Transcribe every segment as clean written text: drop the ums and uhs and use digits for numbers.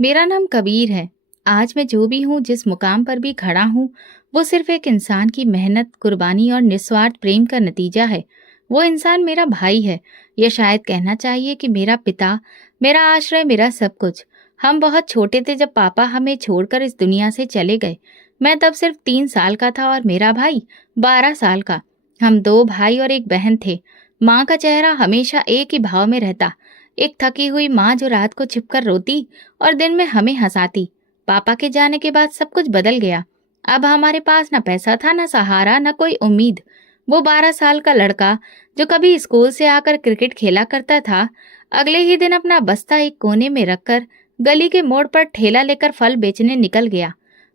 मेरा नाम कबीर है। आज मैं जो भी हूँ, जिस मुकाम पर भी खड़ा हूँ, वो सिर्फ एक इंसान की मेहनत, कुर्बानी और निस्वार्थ प्रेम का नतीजा है। वो इंसान मेरा भाई है, या शायद कहना चाहिए कि मेरा पिता, मेरा आश्रय, मेरा सब कुछ। हम बहुत छोटे थे जब पापा हमें छोड़कर इस दुनिया से चले गए। मैं तब सिर्फ 3 साल का था और मेरा भाई 12 साल का। हम दो भाई और एक बहन थे। माँ का चेहरा हमेशा एक ही भाव में रहता, एक थकी हुई माँ जो रात को छिपकर रोती और दिन में हमें हंसाती। पापा के जाने के बाद सब कुछ बदल गया। अब हमारे पास न पैसा था, न सहारा, न कोई उम्मीद। वो 12 साल का लड़का जो कभी स्कूल से आकर क्रिकेट खेला करता था, अगले ही दिन अपना बस्ता एक कोने में रखकर गली के मोड़ पर ठेला लेकर फल बेचने निकल गया।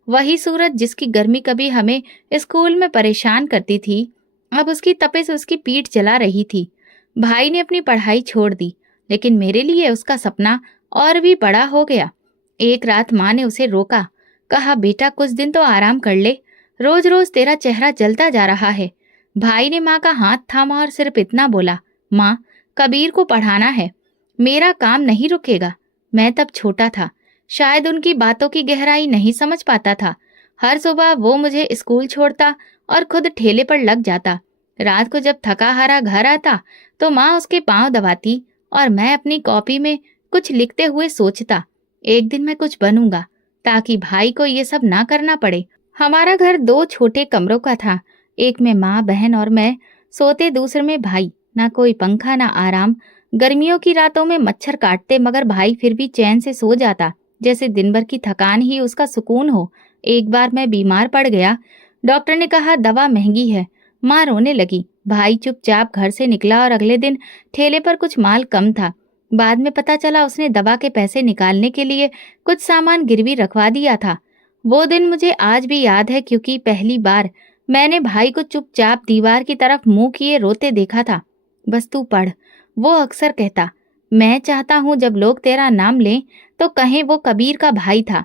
वही सूरज जिसकी गर्मी कभी हमें स्कूल में परेशान करती थी, अब उसकी तपिश उसकी पीठ जला रही थी। भाई ने अपनी पढ़ाई छोड़ दी, लेकिन मेरे लिए उसका सपना और भी बड़ा हो गया। एक रात माँ ने उसे रोका, कहा, बेटा कुछ दिन तो आराम कर ले, रोज रोज तेरा चेहरा जलता जा रहा है। भाई ने माँ का हाथ थामा और सिर्फ इतना बोला, माँ, कबीर को पढ़ाना है, मेरा काम नहीं रुकेगा। मैं तब छोटा था, शायद उनकी बातों की गहराई नहीं समझ पाता था। हर सुबह वो मुझे स्कूल छोड़ता और खुद ठेले पर लग जाता। रात को जब थका हारा घर आता तो माँ उसके पांव दबाती और मैं अपनी कॉपी में कुछ लिखते हुए सोचता, एक दिन मैं कुछ बनूंगा ताकि भाई को ये सब ना करना पड़े। हमारा घर 2 छोटे कमरों का था। एक में माँ, बहन और मैं सोते, दूसरे में भाई। ना कोई पंखा, ना आराम। गर्मियों की रातों में मच्छर काटते, मगर भाई फिर भी चैन से सो जाता, जैसे दिन भर की थकान ही उसका सुकून हो। एक बार मैं बीमार पड़ गया। डॉक्टर ने कहा दवा महंगी है। माँ रोने लगी। भाई चुपचाप घर से निकला और अगले दिन ठेले पर कुछ माल कम था। बाद में पता चला उसने दवा के पैसे निकालने के लिए कुछ सामान गिरवी रखवा दिया था। वो दिन मुझे आज भी याद है, क्योंकि पहली बार मैंने भाई को चुपचाप दीवार की तरफ मुंह किए रोते देखा था। बस तू पढ़, वो अक्सर कहता। मैं चाहता हूँ जब लोग तेरा नाम लें तो कहें वो कबीर का भाई था।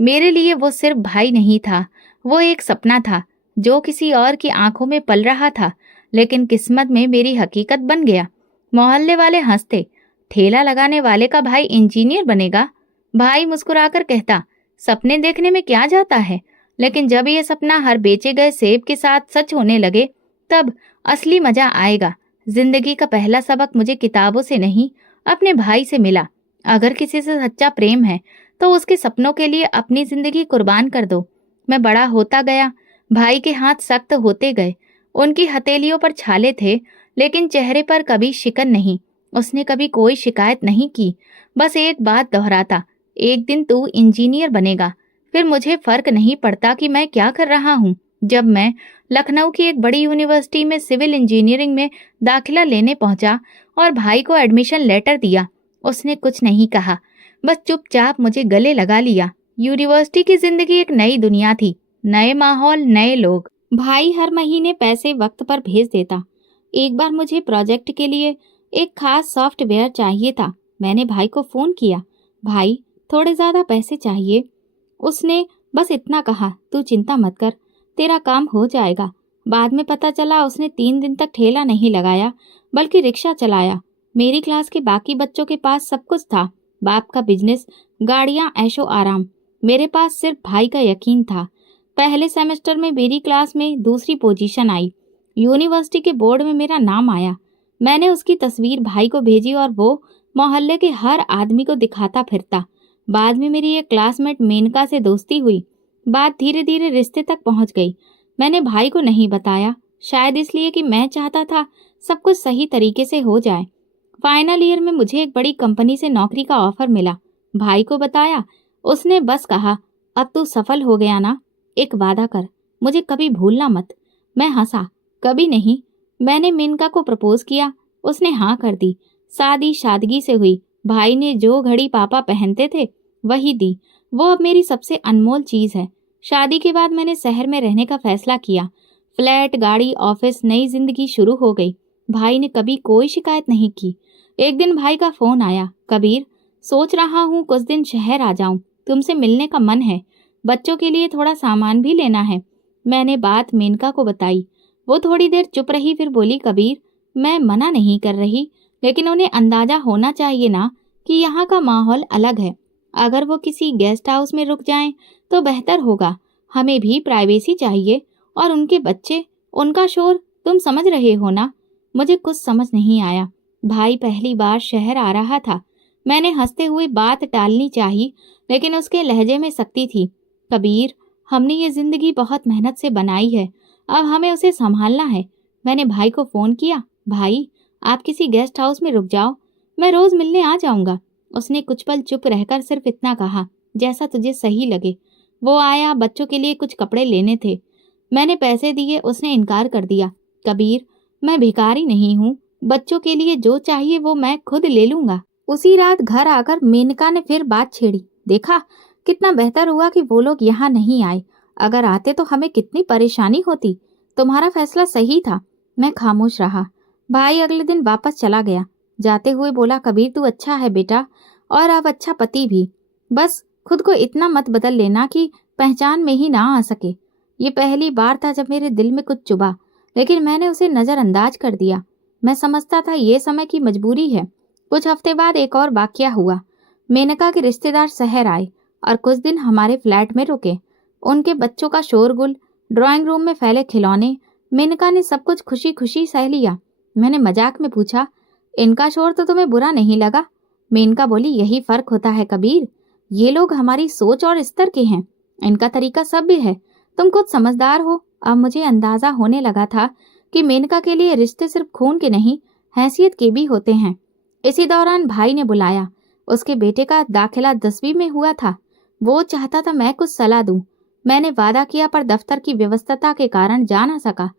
मेरे लिए वो सिर्फ भाई नहीं था, वो एक सपना था जो किसी और की आंखों में पल रहा था, लेकिन किस्मत में मेरी हकीकत बन गया। मोहल्ले वाले हंसते, ठेला लगाने वाले का भाई इंजीनियर बनेगा। भाई मुस्कुराकर कहता, सपने देखने में क्या जाता है। लेकिन जब ये सपना हर बेचे गए सेब के साथ सच होने लगे, तब असली मजा आएगा। जिंदगी का पहला सबक मुझे किताबों से नहीं, अपने भाई से मिला। अगर किसी से सच्चा प्रेम है तो उसके सपनों के लिए अपनी जिंदगी कुर्बान कर दो। मैं बड़ा होता गया, भाई के हाथ सख्त होते गए। उनकी हथेलियों पर छाले थे, लेकिन चेहरे पर कभी शिकन नहीं। उसने कभी कोई शिकायत नहीं की, बस एक बात दोहराता, एक दिन तू इंजीनियर बनेगा। फिर मुझे फर्क नहीं पड़ता कि मैं क्या कर रहा हूँ। जब मैं लखनऊ की एक बड़ी यूनिवर्सिटी में सिविल इंजीनियरिंग में दाखिला लेने पहुंचा और भाई को एडमिशन लेटर दिया, उसने कुछ नहीं कहा, बस चुपचाप मुझे गले लगा लिया। यूनिवर्सिटी की जिंदगी एक नई दुनिया थी, नए माहौल, नए लोग। भाई हर महीने पैसे वक्त पर भेज देता। एक बार मुझे प्रोजेक्ट के लिए एक खास सॉफ्टवेयर चाहिए था। मैंने भाई को फोन किया, भाई थोड़े ज्यादा पैसे चाहिए। उसने बस इतना कहा, तू चिंता मत कर, तेरा काम हो जाएगा। बाद में पता चला उसने 3 दिन तक ठेला नहीं लगाया, बल्कि रिक्शा चलाया। मेरी क्लास के बाकी बच्चों के पास सब कुछ था, बाप का बिजनेस, गाड़ियां, ऐशो आराम। मेरे पास सिर्फ भाई का यकीन था। पहले सेमेस्टर में मेरी क्लास में दूसरी पोजीशन आई। यूनिवर्सिटी के बोर्ड में मेरा नाम आया। मैंने उसकी तस्वीर भाई को भेजी और वो मोहल्ले के हर आदमी को दिखाता फिरता। बाद में मेरी एक क्लासमेट मेनका से दोस्ती हुई। बात धीरे धीरे रिश्ते तक पहुंच गई। मैंने भाई को नहीं बताया, शायद इसलिए कि मैं चाहता था सब कुछ सही तरीके से हो जाए। फाइनल ईयर में मुझे एक बड़ी कंपनी से नौकरी का ऑफर मिला। भाई को बताया, उसने बस कहा, अब तू सफल हो गया ना, एक वादा कर, मुझे कभी भूलना मत। मैं हंसा, कभी नहीं। मैंने मेनका को प्रपोज किया, उसने हाँ कर दी। शादी सादगी से हुई। भाई ने जो घड़ी पापा पहनते थे वही दी। वो अब मेरी सबसे अनमोल चीज है। शादी के बाद मैंने शहर में रहने का फैसला किया। फ्लैट, गाड़ी, ऑफिस, नई जिंदगी शुरू हो गई। भाई ने कभी कोई शिकायत नहीं की। एक दिन भाई का फोन आया, कबीर, सोच रहा हूँ कुछ दिन शहर आ जाऊं, तुमसे मिलने का मन है, बच्चों के लिए थोड़ा सामान भी लेना है। मैंने बात मेनका को बताई। वो थोड़ी देर चुप रही, फिर बोली, कबीर, मैं मना नहीं कर रही, लेकिन उन्हें अंदाजा होना चाहिए ना कि यहाँ का माहौल अलग है। अगर वो किसी गेस्ट हाउस में रुक जाएं तो बेहतर होगा। हमें भी प्राइवेसी चाहिए। और उनके बच्चे, उनका शोर, तुम समझ रहे हो ना। मुझे कुछ समझ नहीं आया। भाई पहली बार शहर आ रहा था। मैंने हंसते हुए बात टालनी चाही, लेकिन उसके लहजे में सख्ती थी। कबीर, हमने ये जिंदगी बहुत मेहनत से बनाई है, अब हमें उसे संभालना है। मैंने भाई को फोन किया। भाई, आप किसी गेस्ट हाउस में रुक जाओ, मैं रोज मिलने आ जाऊंगा। उसने कुछ पल चुप रहकर सिर्फ इतना कहा, जैसा तुझे सही लगे। वो आया, बच्चों के लिए कुछ कपड़े लेने थे। मैंने पैसे दिए, उसने इनकार कर दिया। कबीर, मैं भिखारी नहीं हूँ, बच्चों के लिए जो चाहिए वो मैं खुद ले लूंगा। उसी रात घर आकर मेनका ने फिर बात छेड़ी। देखा, कितना बेहतर हुआ कि वो लोग यहाँ नहीं आए। अगर आते तो हमें कितनी परेशानी होती। तुम्हारा फैसला सही था। मैं खामोश रहा। भाई अगले दिन वापस चला गया। जाते हुए बोला, कबीर तू अच्छा है बेटा, और अब अच्छा पति भी। बस खुद को इतना मत बदल लेना कि पहचान में ही ना आ सके। ये पहली बार था जब मेरे दिल में कुछ चुभा, लेकिन मैंने उसे नजरअंदाज कर दिया। मैं समझता था ये समय की मजबूरी है। कुछ हफ्ते बाद एक और वाकया हुआ। मेनका के रिश्तेदार शहर आए और कुछ दिन हमारे फ्लैट में रुके। उनके बच्चों का शोरगुल, ड्राइंग रूम में फैले खिलौने, मेनका ने सब कुछ खुशी खुशी सह लिया। मैंने मजाक में पूछा, इनका शोर तो तुम्हें बुरा नहीं लगा? मेनका बोली, यही फर्क होता है कबीर, ये लोग हमारी सोच और स्तर के हैं। इनका तरीका सभ्य है, तुम खुद समझदार हो। अब मुझे अंदाजा होने लगा था कि मेनका के लिए रिश्ते सिर्फ खून के नहीं, हैसियत के भी होते हैं। इसी दौरान भाई ने बुलाया। उसके बेटे का दाखिला 10वीं में हुआ था। वो चाहता था मैं कुछ सलाह दूं। मैंने वादा किया, पर दफ्तर की व्यस्तता के कारण जा ना सका।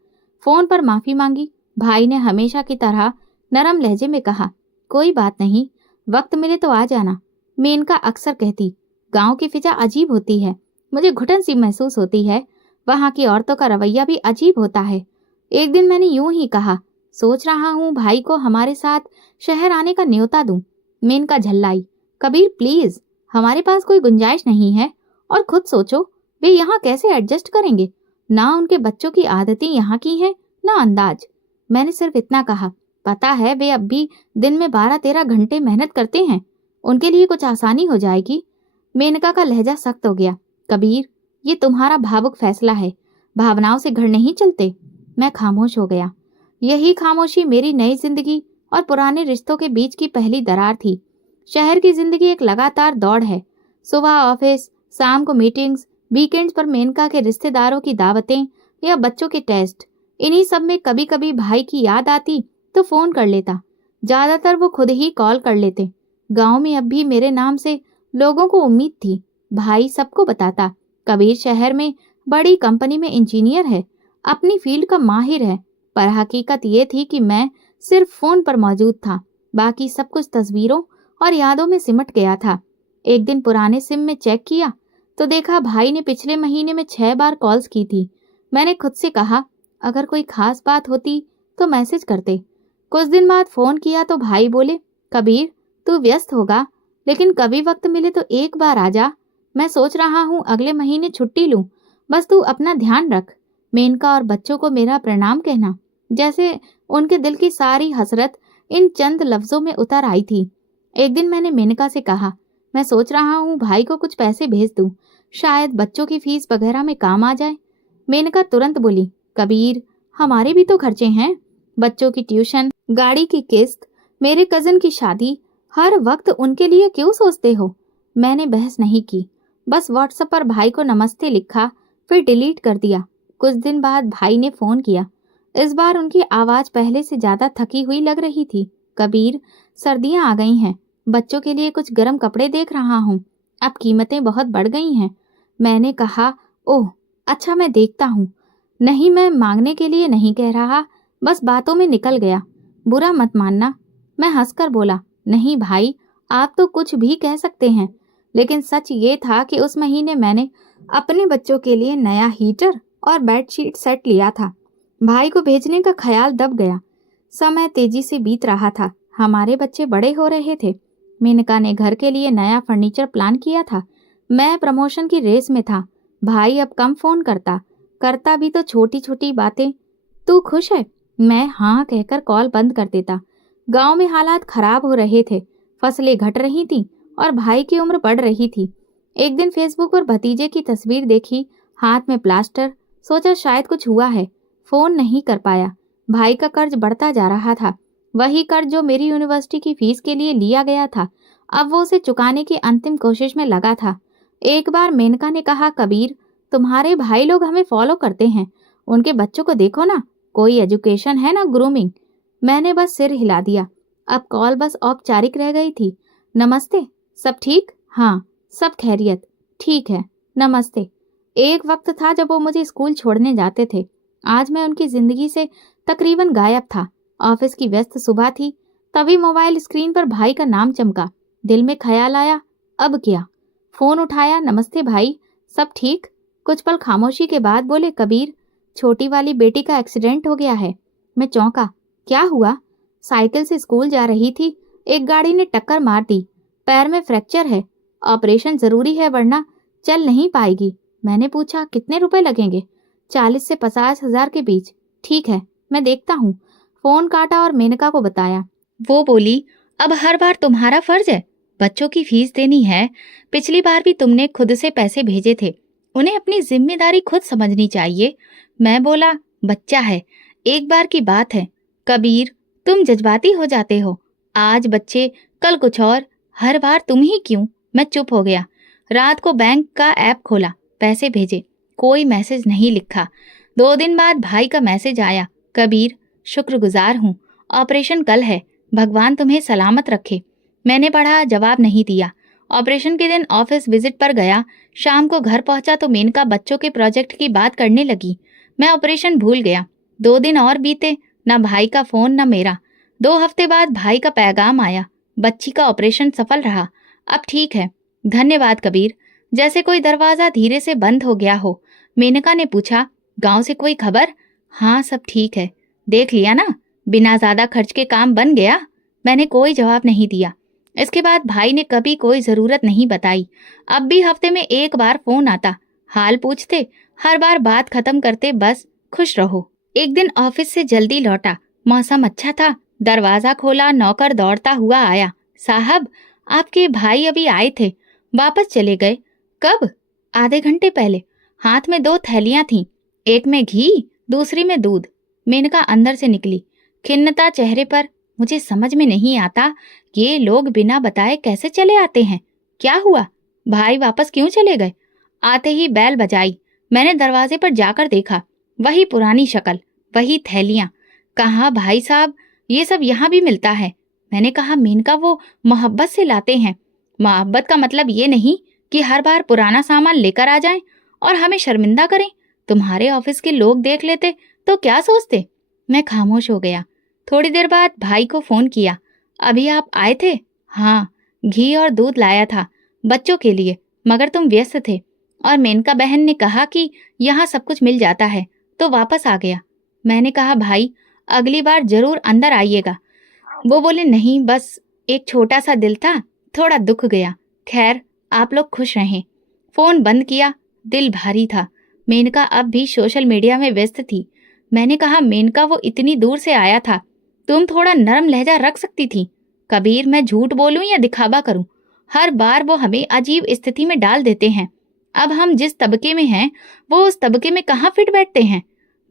फोन पर माफी मांगी। भाई ने हमेशा की तरह नरम लहजे में कहा, कोई बात नहीं, वक्त मिले तो आ जाना। मेनका अक्सर कहती, गांव की फिजा अजीब होती है, मुझे घुटन सी महसूस होती है। वहां की औरतों का रवैया भी अजीब होता है। एक दिन मैंने यूं ही कहा, सोच रहा हूँ भाई को हमारे साथ शहर आने का न्योता दूं। मेनका झल्लाई, कबीर प्लीज, हमारे पास कोई गुंजाइश नहीं है। और खुद सोचो, वे यहाँ कैसे एडजस्ट करेंगे? ना उनके बच्चों की आदतें यहाँ की हैं, ना अंदाज। मैंने सिर्फ इतना कहा, पता है वे अब भी दिन में 12-13 घंटे मेहनत करते हैं, उनके लिए कुछ आसानी हो जाएगी। मेनका का लहजा सख्त हो गया। कबीर, ये तुम्हारा भावुक फैसला है, भावनाओं से घर नहीं चलते। मैं खामोश हो गया। यही खामोशी मेरी नई जिंदगी और पुराने रिश्तों के बीच की पहली दरार थी। शहर की जिंदगी एक लगातार दौड़ है। सुबह ऑफिस, शाम को मीटिंग्स, वीकेंड्स पर मेनका के रिश्तेदारों की दावतें या बच्चों के टेस्ट। इन्हीं सब में कभी कभी भाई की याद आती तो फोन कर लेता। ज्यादातर वो खुद ही कॉल कर लेते। गांव में अब भी मेरे नाम से लोगों को उम्मीद थी। भाई सबको बताता, कबीर शहर में बड़ी कंपनी में इंजीनियर है, अपनी फील्ड का माहिर है। पर हकीकत ये थी कि मैं सिर्फ फोन पर मौजूद था, बाकी सब कुछ तस्वीरों और यादों में सिमट गया था। एक दिन पुराने सिम में चेक किया तो देखा भाई ने पिछले महीने में 6 बार कॉल्स की थी। मैंने खुद से कहा, अगर कोई खास बात होती तो मैसेज करते। कुछ दिन बाद फोन किया तो भाई बोले, कबीर तू व्यस्त होगा, लेकिन कभी वक्त मिले तो एक बार आ जा। मैं सोच रहा हूँ अगले महीने छुट्टी लूं, बस तू अपना ध्यान रख। मेनका और बच्चों को मेरा प्रणाम कहना। जैसे उनके दिल की सारी हसरत इन चंद लफ्जों में उतर आई थी। एक दिन मैंने मेनका से कहा, मैं सोच रहा हूँ भाई को कुछ पैसे भेज दूं, शायद बच्चों की फीस वगैरह में काम आ जाए। मेनका तुरंत बोली, कबीर हमारे भी तो खर्चे हैं, बच्चों की ट्यूशन, गाड़ी की किस्त, मेरे कजन की शादी, हर वक्त उनके लिए क्यों सोचते हो? मैंने बहस नहीं की, बस व्हाट्सएप पर भाई को नमस्ते लिखा, फिर डिलीट कर दिया। कुछ दिन बाद भाई ने फोन किया। इस बार उनकी आवाज पहले से ज्यादा थकी हुई लग रही थी। कबीर, सर्दियां आ गई हैं, बच्चों के लिए कुछ गर्म कपड़े देख रहा हूँ, अब कीमतें बहुत बढ़ गई हैं। मैंने कहा, ओह अच्छा, मैं देखता हूँ। नहीं, मैं मांगने के लिए नहीं कह रहा, बस बातों में निकल गया, बुरा मत मानना। मैं हंसकर बोला, नहीं भाई, आप तो कुछ भी कह सकते हैं। लेकिन सच ये था कि उस महीने मैंने अपने बच्चों के लिए नया हीटर और बेडशीट सेट लिया था। भाई को भेजने का ख्याल दब गया। समय तेजी से बीत रहा था, हमारे बच्चे बड़े हो रहे थे। मेनका ने घर के लिए नया फर्नीचर प्लान किया था। मैं प्रमोशन की रेस में था। भाई अब कम फोन करता भी तो छोटी छोटी बातें, तू खुश है? मैं हाँ कहकर कॉल बंद कर देता। गांव में हालात खराब हो रहे थे, फसलें घट रही थीं और भाई की उम्र बढ़ रही थी। एक दिन फेसबुक पर भतीजे की तस्वीर देखी, हाथ में प्लास्टर। सोचा शायद कुछ हुआ है। फोन नहीं कर पाया। भाई का कर्ज बढ़ता जा रहा था। वही कर्ज जो मेरी यूनिवर्सिटी की फीस के लिए लिया गया था, अब वो उसे चुकाने की अंतिम कोशिश में लगा था। एक बार मेनका ने कहा, कबीर, तुम्हारे भाई लोग हमें फॉलो करते हैं, उनके बच्चों को देखो ना, कोई एजुकेशन है ना ग्रूमिंग। मैंने बस सिर हिला दिया। अब कॉल बस औपचारिक रह गई थी। नमस्ते, सब ठीक? हाँ, सब खैरियत। ठीक है, नमस्ते। एक वक्त था जब वो मुझे स्कूल छोड़ने जाते थे। आज मैं उनकी जिंदगी से तकरीबन गायब था। ऑफिस की व्यस्त सुबह थी, तभी मोबाइल स्क्रीन पर भाई का नाम चमका। दिल में ख्याल आया, अब क्या? फोन उठाया। नमस्ते भाई, सब ठीक? कुछ पल खामोशी के बाद बोले, कबीर, छोटी वाली बेटी का एक्सीडेंट हो गया है। मैं चौंका। क्या हुआ? साइकिल से स्कूल जा रही थी, एक गाड़ी ने टक्कर मार दी। पैर में फ्रैक्चर है, ऑपरेशन जरूरी है वरना चल नहीं पाएगी। मैंने पूछा, कितने रुपए लगेंगे? 40 से 50 हजार के बीच। ठीक है, मैं देखता हूँ। फोन काटा और मेनका को बताया। वो बोली, अब हर बार तुम्हारा फर्ज है, बच्चों की फीस देनी है। पिछली बार भी तुमने खुद से पैसे भेजे थे, उन्हें अपनी जिम्मेदारी खुद समझनी चाहिए। मैं बोला, बच्चा है, एक बार की बात है। कबीर, तुम जज्बाती हो जाते हो। आज बच्चे, कल कुछ और, हर बार तुम ही क्यों? मैं चुप हो गया। रात को बैंक का ऐप खोला, पैसे भेजे, कोई मैसेज नहीं लिखा। 2 दिन बाद भाई का मैसेज आया, कबीर, शुक्रगुजार हूँ, ऑपरेशन कल है, भगवान तुम्हें सलामत रखे। मैंने पढ़ा, जवाब नहीं दिया। ऑपरेशन के दिन ऑफिस विजिट पर गया। शाम को घर पहुंचा तो मेनका बच्चों के प्रोजेक्ट की बात करने लगी। मैं ऑपरेशन भूल गया। 2 दिन और बीते, न भाई का फोन न मेरा। 2 हफ्ते बाद भाई का पैगाम आया, बच्ची का ऑपरेशन सफल रहा, अब ठीक है। धन्यवाद कबीर। जैसे कोई दरवाजा धीरे से बंद हो गया हो। मेनका ने पूछा, गांव से कोई खबर? हाँ, सब ठीक है। देख लिया ना, बिना ज्यादा खर्च के काम बन गया। मैंने कोई जवाब नहीं दिया। इसके बाद भाई ने कभी कोई जरूरत नहीं बताई। अब भी हफ्ते में एक बार फोन आता, हाल पूछते, हर बार बात खत्म करते, बस खुश रहो। एक दिन ऑफिस से जल्दी लौटा, मौसम अच्छा था। दरवाजा खोला, नौकर दौड़ता हुआ आया, साहब, आपके भाई अभी आए थे, वापस चले गए। कब? आधे घंटे पहले। हाथ में 2 थैलियां थीं, एक में घी, दूसरी में दूध। मेनका अंदर से निकली, खिन्नता चेहरे पर। मुझे समझ में नहीं आता, ये लोग बिना बताए कैसे चले आते हैं? क्या हुआ? भाई वापस क्यों चले गए? आते ही बैल बजाई। मैंने दरवाजे पर जाकर देखा, वही पुरानी शक्ल, वही थैलियां। कहा, भाई साहब, ये सब यहाँ भी मिलता है? मैंने कहा, मेनका, वो मोहब्बत से लाते हैं। मोहब्बत का मतलब ये नहीं कि हर बार पुराना सामान लेकर आ जाएं और हमें शर्मिंदा करें। तुम्हारे ऑफिस के लोग देख लेते तो क्या सोचते? मैं खामोश हो गया। थोड़ी देर बाद भाई को फोन किया, अभी आप आए थे? हाँ, घी और दूध लाया था बच्चों के लिए, मगर तुम व्यस्त थे। और मेनका बहन ने कहा कि यहाँ सब कुछ मिल जाता है, तो वापस आ गया। मैंने कहा, भाई, अगली बार जरूर अंदर आइएगा। वो बोले, नहीं, बस एक छोटा सा दिल था, थोड़ा दुख गया। खैर, आप लोग खुश रहें। फोन बंद किया, दिल भारी था। मेनका अब भी सोशल मीडिया में व्यस्त थी। मैंने कहा, मेनका, वो इतनी दूर से आया था, तुम थोड़ा नरम लहजा रख सकती थी। कबीर, मैं झूठ बोलूं या दिखावा करूं? हर बार वो हमें अजीब स्थिति में डाल देते हैं। अब हम जिस तबके में हैं, वो उस तबके में कहाँ फिट बैठते हैं।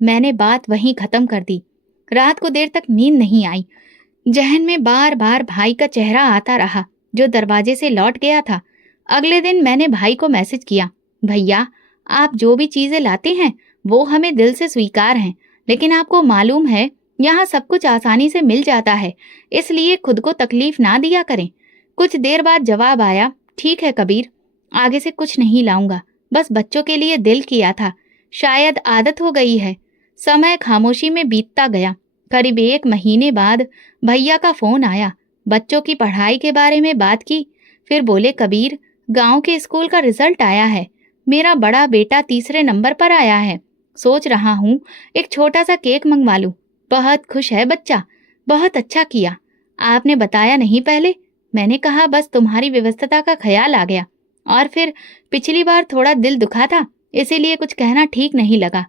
मैंने बात वहीं खत्म कर दी। रात को देर तक नींद नहीं आई। जहन में बार बार भाई का चेहरा आता रहा, जो दरवाजे से लौट गया था। अगले दिन मैंने भाई को मैसेज किया, भैया, आप जो भी चीजें लाते हैं वो हमें दिल से स्वीकार हैं, लेकिन आपको मालूम है यहाँ सब कुछ आसानी से मिल जाता है, इसलिए खुद को तकलीफ ना दिया करें। कुछ देर बाद जवाब आया, ठीक है कबीर, आगे से कुछ नहीं लाऊंगा, बस बच्चों के लिए दिल किया था, शायद आदत हो गई है। समय खामोशी में बीतता गया। करीब 1 महीने बाद भैया का फोन आया। बच्चों की पढ़ाई के बारे में बात की। फिर बोले, कबीर, गांव के स्कूल का रिजल्ट आया है, मेरा बड़ा बेटा तीसरे नंबर पर आया है। सोच रहा हूँ एक छोटा सा केक मंगवा लूं। बहुत खुश है बच्चा, बहुत अच्छा किया। आपने बताया नहीं पहले? मैंने कहा, बस तुम्हारी व्यवस्था का ख्याल आ गया, और फिर पिछली बार थोड़ा दिल दुखा था, इसीलिए कुछ कहना ठीक नहीं लगा।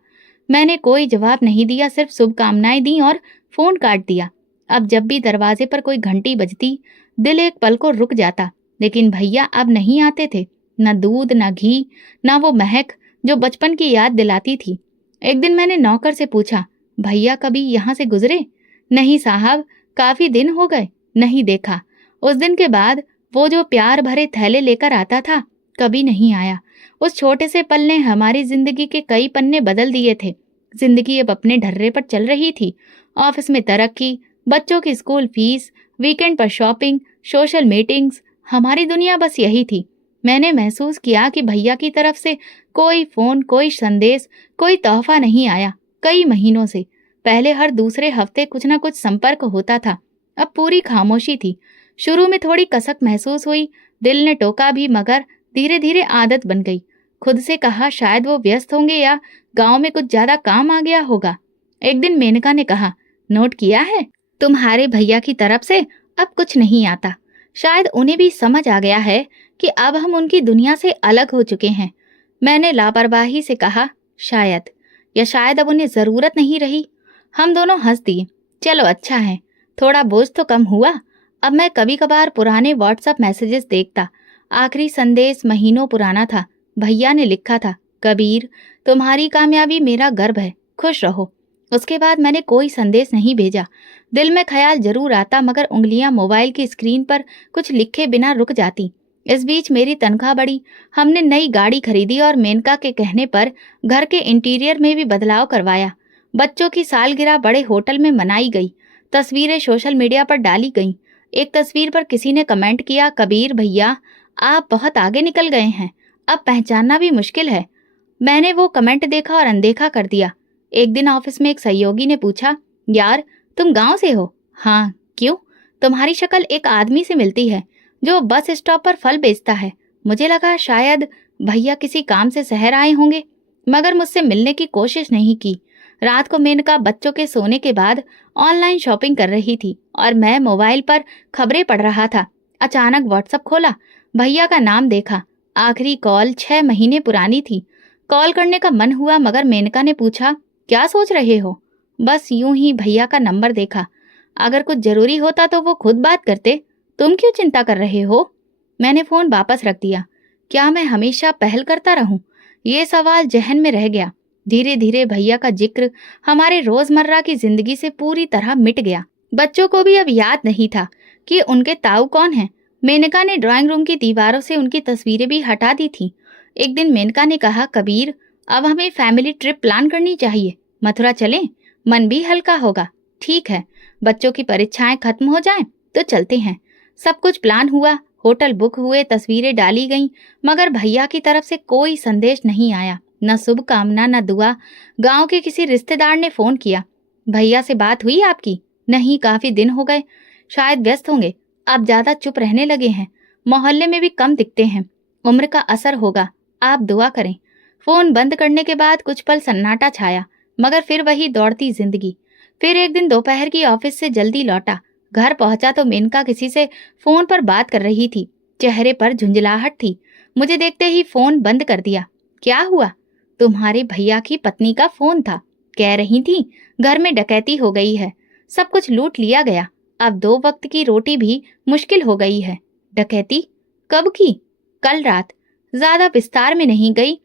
मैंने कोई जवाब नहीं दिया, सिर्फ शुभकामनाएं दी और फोन काट दिया। अब जब भी दरवाजे पर कोई घंटी बजती, दिल एक पल को रुक जाता। लेकिन भैया अब नहीं आते थे। न दूध, न घी, न वो महक जो बचपन की याद दिलाती थी। एक दिन मैंने नौकर से पूछा, भैया कभी यहाँ से गुजरे? नहीं साहब, काफी दिन हो गए, नहीं देखा। उस दिन के बाद वो जो प्यार भरे थैले लेकर आता था, कभी नहीं आया। उस छोटे से पल ने हमारी जिंदगी के कई पन्ने बदल दिए थे। जिंदगी अब अपने ढर्रे पर चल रही थी। ऑफिस में तरक्की, बच्चों की स्कूल फीस, वीकेंड पर शॉपिंग, सोशल मीटिंग्स, हमारी दुनिया बस यही थी। मैंने महसूस किया कि भैया की तरफ से कोई फोन, कोई संदेश, कोई तोहफा नहीं आया कई महीनों से। पहले हर दूसरे हफ्ते कुछ न कुछ संपर्क होता था, अब पूरी खामोशी थी। शुरू में थोड़ी कसक महसूस हुई, दिल ने टोका भी, मगर धीरे धीरे आदत बन गई। खुद से कहा शायद वो व्यस्त होंगे या गांव में कुछ ज्यादा काम आ गया होगा। एक दिन मेनका ने कहा, नोट किया है, तुम्हारे भैया की तरफ से अब कुछ नहीं आता। शायद उन्हें भी समझ आ गया है कि अब हम उनकी दुनिया से अलग हो चुके हैं। मैंने लापरवाही से कहा, शायद, या शायद अब उन्हें जरूरत नहीं रही। हम दोनों हंस दिए। चलो अच्छा है, थोड़ा बोझ तो कम हुआ। अब मैं कभी कभार पुराने व्हाट्सएप मैसेजेस देखता। आखिरी संदेश महीनों पुराना था। भैया ने लिखा था, कबीर, तुम्हारी कामयाबी मेरा गर्व है, खुश रहो। उसके बाद मैंने कोई संदेश नहीं भेजा। दिल में ख्याल जरूर आता, मगर उंगलियां मोबाइल की स्क्रीन पर कुछ लिखे बिना रुक जाती। इस बीच मेरी तनख्वाह बढ़ी। हमने नई गाड़ी खरीदी और मेनका के कहने पर घर के इंटीरियर में भी बदलाव करवाया। बच्चों की सालगिरह बड़े होटल में मनाई गई। तस्वीरें सोशल मीडिया पर डाली गईं। एक तस्वीर पर किसी ने कमेंट किया, कबीर भैया, आप बहुत आगे निकल गए हैं, अब पहचानना भी मुश्किल है। मैंने वो कमेंट देखा और अनदेखा कर दिया। एक दिन ऑफिस में एक सहयोगी ने पूछा, यार तुम गांव से हो? हाँ, क्यों? तुम्हारी शक्ल एक आदमी से मिलती है जो बस स्टॉप पर फल बेचता है। मुझे लगा शायद भैया किसी काम से शहर आए होंगे, मगर मुझसे मिलने की कोशिश नहीं की। रात को मेनका बच्चों के सोने के बाद ऑनलाइन शॉपिंग कर रही थी और मैं मोबाइल पर खबरें पढ़ रहा था। अचानक व्हाट्सएप खोला, भैया का नाम देखा। आखिरी कॉल 6 महीने पुरानी थी। कॉल करने का मन हुआ, मगर मेनका ने पूछा, क्या सोच रहे हो? बस यूं ही भैया का नंबर देखा। अगर कुछ जरूरी होता तो वो खुद बात करते, तुम क्यों चिंता कर रहे हो? मैंने फोन वापस रख दिया। क्या मैं हमेशा पहल करता रहूं? ये सवाल जहन में रह गया। धीरे धीरे भैया का जिक्र हमारे रोजमर्रा की जिंदगी से पूरी तरह मिट गया। बच्चों को भी अब याद नहीं था कि उनके ताऊ कौन हैं। मेनका ने ड्राइंग रूम की दीवारों से उनकी तस्वीरें भी हटा दी थी। एक दिन मेनका ने कहा, कबीर, अब हमें फैमिली ट्रिप प्लान करनी चाहिए। मथुरा चलें, मन भी हल्का होगा। ठीक है, बच्चों की परीक्षाएं खत्म हो जाएं तो चलते हैं। सब कुछ प्लान हुआ, होटल बुक हुए, तस्वीरें डाली गईं, मगर भैया की तरफ से कोई संदेश नहीं आया, न शुभकामना, न दुआ। गांव के किसी रिश्तेदार ने फोन किया, भैया से बात हुई आपकी? नहीं, काफी दिन हो गए, शायद व्यस्त होंगे, आप ज्यादा चुप रहने लगे हैं, मोहल्ले में भी कम दिखते हैं, उम्र का असर होगा, आप दुआ करें। फोन बंद करने के बाद कुछ पल सन्नाटा छाया, मगर फिर वही दौड़ती जिंदगी। फिर एक दिन दोपहर की ऑफिस से जल्दी लौटा। घर पहुंचा तो मेनका किसी से फोन पर बात कर रही थी। चेहरे पर झुंझलाहट थी। मुझे देखते ही फोन बंद कर दिया। क्या हुआ? तुम्हारे भैया की पत्नी का फोन था। कह रही थी घर में डकैती हो गई है, सब कुछ लूट लिया गया, अब 2 वक्त की रोटी भी मुश्किल हो गई है। डकैती? कब की? कल रात। ज्यादा विस्तार में नहीं गई,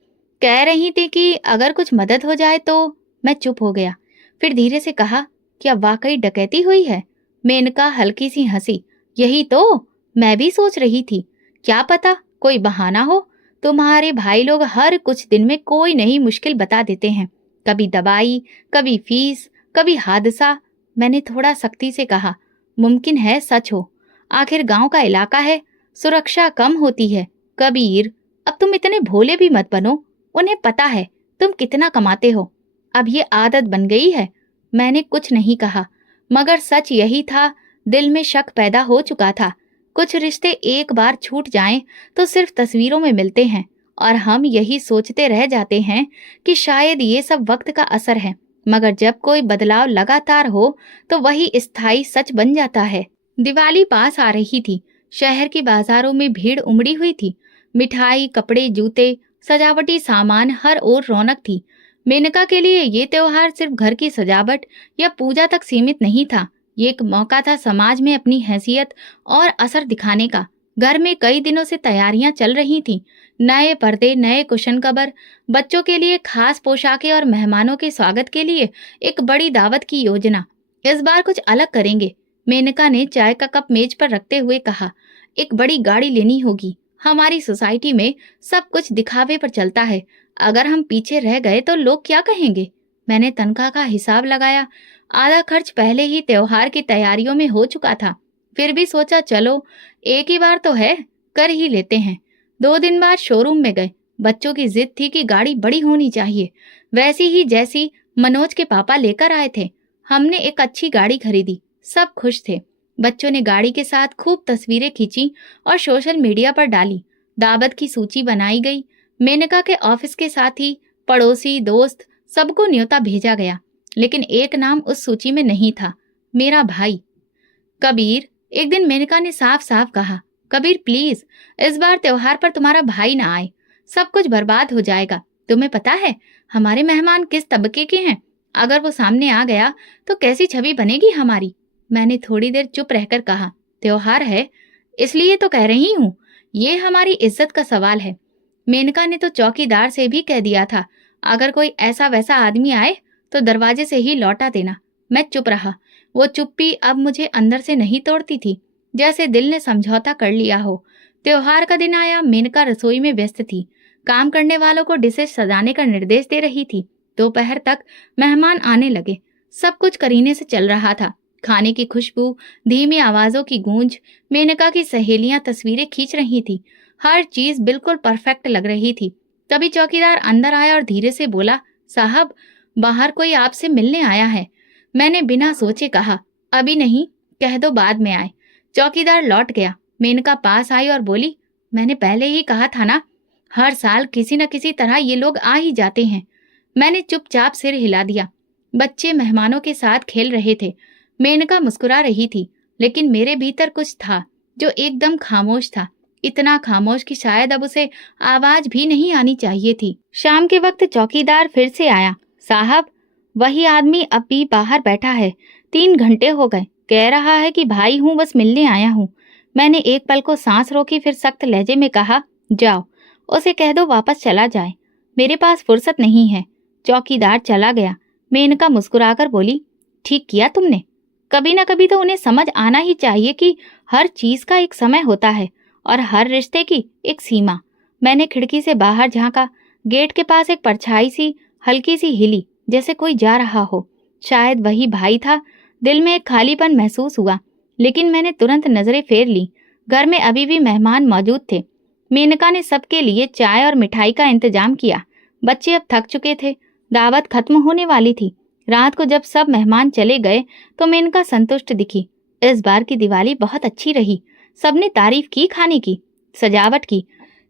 कह रही थी कि अगर कुछ मदद हो जाए तो। मैं चुप हो गया। फिर धीरे से कहा, क्या वाकई डकैती हुई है? मेनका हल्की सी हंसी। यही तो मैं भी सोच रही थी, क्या पता कोई बहाना हो। तुम्हारे भाई लोग हर कुछ दिन में कोई नई मुश्किल बता देते हैं, कभी दवाई, कभी फीस, कभी हादसा। मैंने थोड़ा सख्ती से कहा, मुमकिन है सच हो, आखिर गांव का इलाका है, सुरक्षा कम होती है। कबीर, अब तुम इतने भोले भी मत बनो, उन्हें पता है तुम कितना कमाते हो, अब ये आदत बन गई है। मैंने कुछ नहीं कहा, मगर सच यही था, दिल में शक पैदा हो चुका था। कुछ रिश्ते एक बार छूट जाएं तो सिर्फ तस्वीरों में मिलते हैं, और हम यही सोचते रह जाते हैं कि शायद ये सब वक्त का असर है। मगर जब कोई बदलाव लगातार हो तो वही स्थायी सच बन जाता है। दिवाली पास आ रही थी। शहर के बाजारों में भीड़ उमड़ी हुई थी। मिठाई, कपड़े, जूते, सजावटी सामान, हर ओर रौनक थी। मेनका के लिए ये त्योहार सिर्फ घर की सजावट या पूजा तक सीमित नहीं था। ये एक मौका था समाज में अपनी हैसियत और असर दिखाने का। घर में कई दिनों से तैयारियां चल रही थीं। नए पर्दे, नए कुशन कवर, बच्चों के लिए खास पोशाकें और मेहमानों के स्वागत के लिए एक बड़ी दावत की योजना। इस बार कुछ अलग करेंगे। मेनका ने चाय का कप मेज पर रखते हुए कहा, एक बड़ी गाड़ी लेनी होगी। हमारी सोसाइटी में सब कुछ दिखावे पर चलता है। अगर हम पीछे रह गए तो लोग क्या कहेंगे? मैंने तनख्वाह का हिसाब लगाया। आधा खर्च पहले ही त्योहार की तैयारियों में हो चुका था। फिर भी सोचा चलो एक ही बार तो है, कर ही लेते हैं। 2 दिन बाद शोरूम में गए। बच्चों की जिद थी कि गाड़ी बड़ी होनी चाहिए, वैसी ही जैसी मनोज के पापा लेकर आए थे। हमने एक अच्छी गाड़ी खरीदी। सब खुश थे। बच्चों ने गाड़ी के साथ खूब तस्वीरें खींची और सोशल मीडिया पर डाली। दावत की सूची बनाई गई। मेनका के ऑफिस के साथी, पड़ोसी, दोस्त सबको न्योता भेजा गया, लेकिन एक नाम उस सूची में नहीं था, मेरा भाई कबीर। एक दिन मेनका ने साफ साफ कहा, कबीर प्लीज इस बार त्योहार पर तुम्हारा भाई ना आए, सब कुछ बर्बाद हो जाएगा। तुम्हें पता है हमारे मेहमान किस तबके के हैं? अगर वो सामने आ गया तो कैसी छवि बनेगी हमारी। मैंने थोड़ी देर चुप रहकर कहा, त्योहार है इसलिए तो कह रही हूँ, ये हमारी इज्जत का सवाल है। मेनका ने तो चौकीदार से भी कह दिया था, अगर कोई ऐसा वैसा आदमी आए तो दरवाजे से ही लौटा देना। मैं चुप रहा। वो चुप्पी अब मुझे अंदर से नहीं तोड़ती थी, जैसे दिल ने समझौता कर लिया हो। त्योहार का दिन आया। मेनका रसोई में व्यस्त थी, काम करने वालों को डिशेज सजाने का निर्देश दे रही थी। दोपहर तक मेहमान आने लगे। सब कुछ करीने से चल रहा था। खाने की खुशबू, धीमी आवाजों की गूंज, मेनका की सहेलियां तस्वीरें खींच रही थी। हर चीज बिल्कुल परफेक्ट लग रही थी। तभी चौकीदार अंदर आया और धीरे से बोला, साहब बाहर कोई आपसे मिलने आया है। मैंने बिना सोचे कहा, अभी नहीं, कह दो बाद में आए। चौकीदार लौट गया। मेनका पास आई और बोली, मैंने पहले ही कहा था ना, हर साल किसी न किसी तरह ये लोग आ ही जाते हैं। मैंने चुपचाप सिर हिला दिया। बच्चे मेहमानों के साथ खेल रहे थे। मेनका मुस्कुरा रही थी, लेकिन मेरे भीतर कुछ था जो एकदम खामोश था। इतना खामोश कि शायद अब उसे आवाज भी नहीं आनी चाहिए थी। शाम के वक्त चौकीदार फिर से आया। साहब वही आदमी अब भी बाहर बैठा है, 3 घंटे हो गए, कह रहा है कि भाई हूँ, बस मिलने आया हूँ। मैंने एक पल को सांस रोकी, फिर सख्त लहजे में कहा, जाओ उसे कह दो वापस चला जाए, मेरे पास फुर्सत नहीं है। चौकीदार चला गया। मेनका मुस्कुराकर बोली, ठीक किया तुमने। कभी ना कभी तो उन्हें समझ आना ही चाहिए कि हर चीज का एक समय होता है और हर रिश्ते की एक सीमा। मैंने खिड़की से बाहर झांका। गेट के पास एक परछाई सी हल्की सी हिली, जैसे कोई जा रहा हो। शायद वही भाई था। दिल में एक खालीपन महसूस हुआ, लेकिन मैंने तुरंत नजरें फेर ली। घर में अभी भी मेहमान मौजूद थे। मेनका ने सबके लिए चाय और मिठाई का इंतजाम किया। बच्चे अब थक चुके थे। दावत खत्म होने वाली थी। रात को जब सब मेहमान चले गए तो मेनका संतुष्ट दिखी। इस बार की दिवाली बहुत अच्छी रही। सबने तारीफ की, खाने की, सजावट की,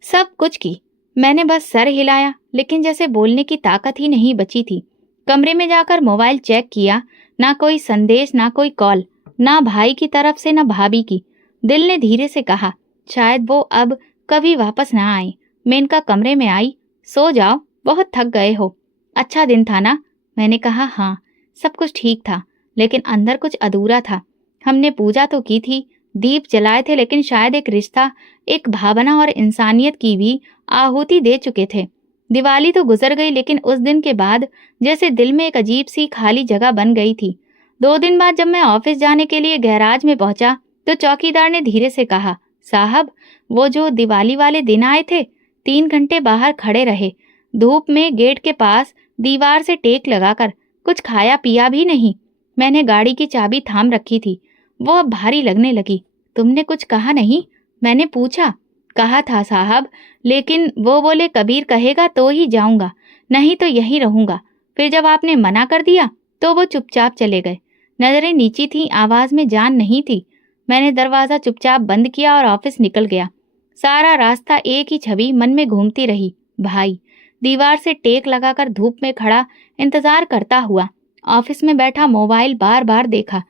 सब कुछ की। मैंने बस सर हिलाया, लेकिन जैसे बोलने की ताकत ही नहीं बची थी। कमरे में जाकर मोबाइल चेक किया। ना कोई संदेश, ना कोई कॉल, ना भाई की तरफ से, ना भाभी की। दिल ने धीरे से कहा, शायद वो अब कभी वापस ना आए। मेनका कमरे में आई। सो जाओ, बहुत थक गए हो। अच्छा दिन था ना? मैंने कहा, हाँ, सब कुछ ठीक था, लेकिन अंदर कुछ अधूरा था। हमने पूजा तो की थी, दीप जलाए थे, लेकिन शायद एक रिश्ता, एक भावना और इंसानियत की भी आहुति दे चुके थे। दिवाली तो गुजर गई, लेकिन उस दिन के बाद जैसे दिल में एक अजीब सी खाली जगह बन गई थी। 2 दिन बाद जब मैं ऑफिस जाने के लिए गैराज में पहुंचा तो चौकीदार ने धीरे से कहा, साहब वो जो दिवाली वाले दिन आए थे, 3 घंटे बाहर खड़े रहे, धूप में, गेट के पास, दीवार से टेक लगाकर, कुछ खाया पिया भी नहीं। मैंने गाड़ी की चाबी थाम रखी थी। वो अब भारी लगने लगी। तुमने कुछ कहा नहीं? मैंने पूछा। कहा था साहब, लेकिन वो बोले कबीर कहेगा तो ही जाऊंगा, नहीं तो यहीं रहूंगा। फिर जब आपने मना कर दिया तो वो चुपचाप चले गए। नजरें नीची थीं, आवाज में जान नहीं थी। मैंने दरवाजा चुपचाप बंद किया और ऑफिस निकल गया। सारा रास्ता एक ही छवि मन में घूमती रही, भाई। दीवार से टेक लगाकर धूप में खड़ा, इंतजार करता हुआ। ऑफिस में बैठा मोबाइल बार बार देखा,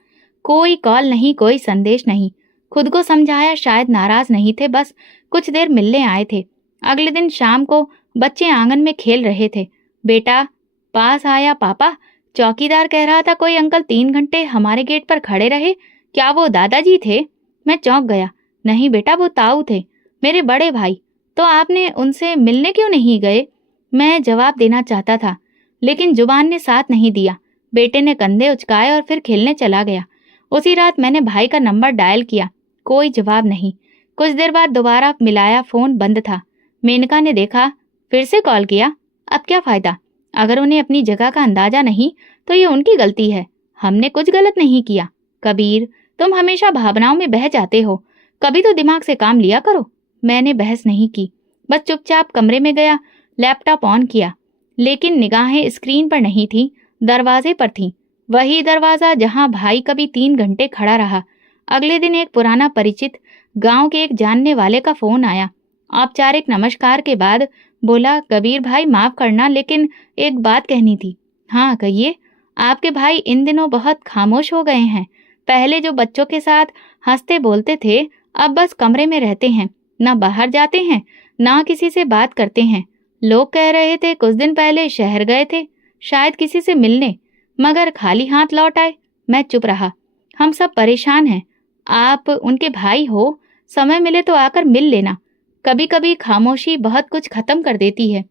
कोई कॉल नहीं, कोई संदेश नहीं। खुद को समझाया शायद नाराज नहीं थे, बस कुछ देर मिलने आए थे। अगले दिन शाम को बच्चे आंगन में खेल रहे थे। बेटा पास आया, पापा चौकीदार कह रहा था कोई अंकल 3 घंटे हमारे गेट पर खड़े रहे, क्या वो दादाजी थे? मैं चौंक गया। नहीं बेटा, वो ताऊ थे, मेरे बड़े भाई। तो आपने उनसे मिलने क्यों नहीं गए? मैं जवाब देना चाहता था, लेकिन जुबान ने साथ नहीं दिया। बेटे ने कंधे उचकाए और फिर खेलने चला गया। उसी रात मैंने भाई का नंबर डायल किया, कोई जवाब नहीं। कुछ देर बाद दोबारा मिलाया, फोन बंद था। मेनका ने देखा, फिर से कॉल किया। अब क्या फायदा? अगर उन्हें अपनी जगह का अंदाजा नहीं तो ये उनकी गलती है, हमने कुछ गलत नहीं किया। कबीर, तुम हमेशा भावनाओं में बह जाते हो, कभी तो दिमाग से काम लिया करो। मैंने बहस नहीं की, बस चुपचाप कमरे में गया, लैपटॉप ऑन किया। लेकिन निगाहें स्क्रीन पर नहीं थी, दरवाजे पर थी। वही दरवाजा जहां भाई कभी 3 घंटे खड़ा रहा। अगले दिन एक पुराना परिचित, गांव के एक जानने वाले का फोन आया। औपचारिक नमस्कार के बाद बोला, कबीर भाई माफ करना, लेकिन एक बात कहनी थी। हाँ कहिए। आपके भाई इन दिनों बहुत खामोश हो गए हैं। पहले जो बच्चों के साथ हंसते बोलते थे, अब बस कमरे में रहते हैं, ना बाहर जाते हैं, ना किसी से बात करते हैं। लोग कह रहे थे कुछ दिन पहले शहर गए थे, शायद किसी से मिलने, मगर खाली हाथ लौट आए। मैं चुप रहा। हम सब परेशान हैं। आप उनके भाई हो, समय मिले तो आकर मिल लेना। कभी कभी खामोशी बहुत कुछ खत्म कर देती है।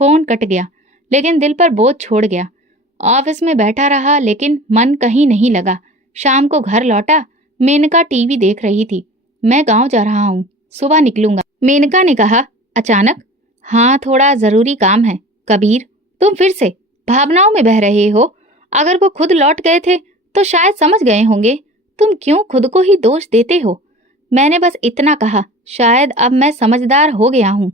फोन कट गया, लेकिन दिल पर बोझ छोड़ गया। ऑफिस में बैठा रहा, लेकिन मन कहीं नहीं लगा। शाम को घर लौटा, मेनका टीवी देख रही थी। मैं गांव जा रहा हूँ, सुबह निकलूंगा। मेनका ने कहा अचानक। हाँ, थोड़ा जरूरी काम है। कबीर, तुम फिर से भावनाओं में बह रहे हो। अगर वो खुद लौट गए थे तो शायद समझ गए होंगे। तुम क्यों खुद को ही दोष देते हो? मैंने बस इतना कहा, शायद अब मैं समझदार हो गया हूँ।